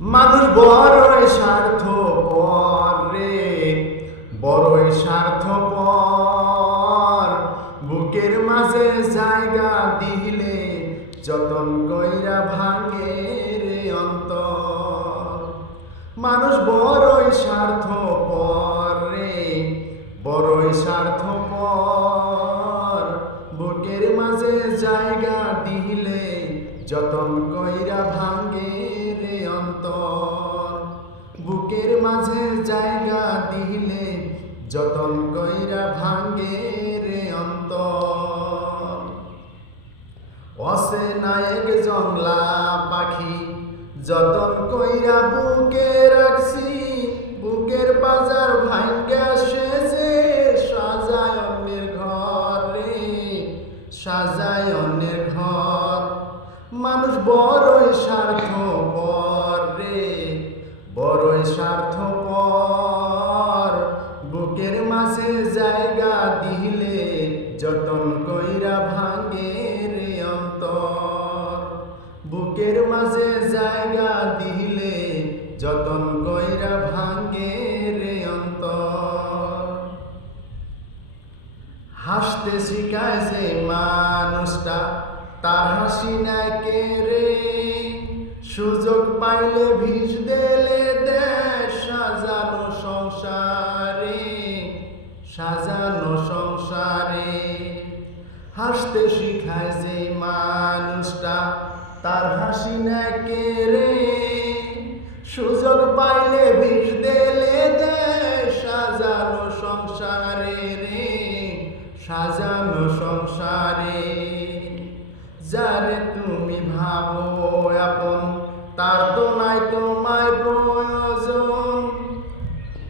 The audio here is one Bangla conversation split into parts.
মানুষ বড়ই স্বার্থ রে। বড়ই স্বার্থ বুকের মাঝে জায়গা দিলে যতন কইরা ভাঙে রে অন্তর। মানুষ বড়ই স্বার্থ রে, বড়ই স্বার্থ বুকের মাঝে জায়গা দিলে যতন কইরা ভাঙে রে অন্তর। বুকের মাঝে জায়গা দিলে যতন কইরা ভাঙে রে অন্তর। অসে নায়ক জংলা পাখি যতন কইরা বুকে রাখছি, বুকের বাজার ভাঙ্গা মানুষ বড়ই স্বার্থ রে, বড়ই স্বার্থ বুকের মাঝে জায়গা দিলে যতন কইরা ভাঙে রে অন্তর। বুকের মাঝে জায়গা দিলে যতন কইরা ভাঙে রে অন্তর। হাসতে শিখায় যে মানুষটা তার হাসি না কে রে? সুযোগ পাইলে ভিজ দেলে দেয় সাজানো সংসারে সাজানো সংসারে। হাসতে শিখায় যে মানুষটা, তার হাসি না কে রে? সুযোগ পাইলে ভিজ দেলে দেয় সাজানো সংসারে রে, সাজানো সংসারে। যারে তুমি ভাবো আপন, তার তো নাই তোমায় প্রয়োজন।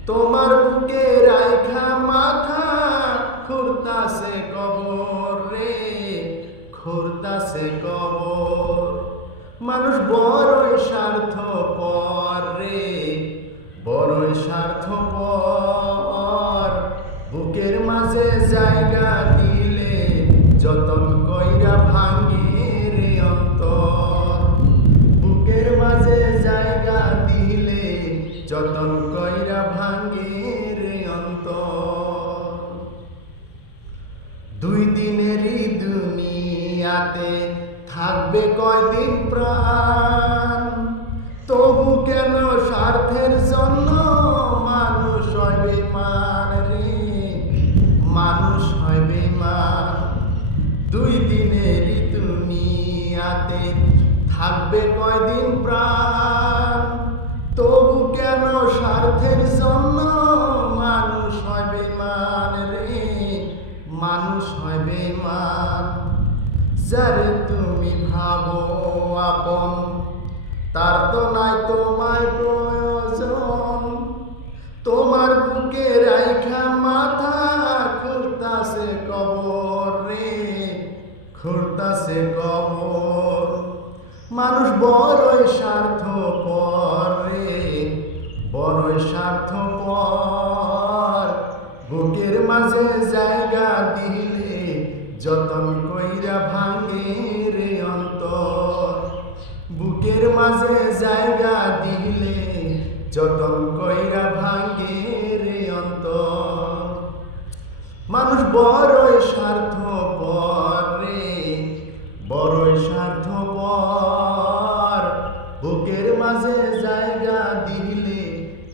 তোমার বুকে রাইখা মাথা খুরতাছে কবর রে খুরতাছে কবর। মানুষ বড়ই স্বার্থ পর রে, বড়ই স্বার্থ পর বুকের মাঝে জায়গা দিলে যতন কইরা যতন কইরা ভাঙে রে অন্তর। দুই দিনেরই দুনিয়াতে থাকবে কয়দিন প্রাণ? তবু কেন স্বার্থের জন্য মানুষ হয় বেমান রে? মানুষ হয় বেমান দুই দিনেরই দুনিয়াতে থাকবে কয়দিন প্রাণ? তবু কেন স্বার্থের জন্য মানুষ হয় বেমান রে? মানুষ হয় বেমান যারে তুমি ভাবো আপন, তার তো নাই তোমার প্রয়োজন। তোমার বুকে রাইখা মাথা মানুষ বড়ই স্বার্থ রে, বড়ই স্বার্থ বুকের মাঝে জায়গা দিলে যতন কইরা ভাঙে রে অন্তর। বুকের মাঝে জায়গা দিলে যতন কইরা ভাঙে রে অন্তর। মানুষ বড়ই স্বার্থ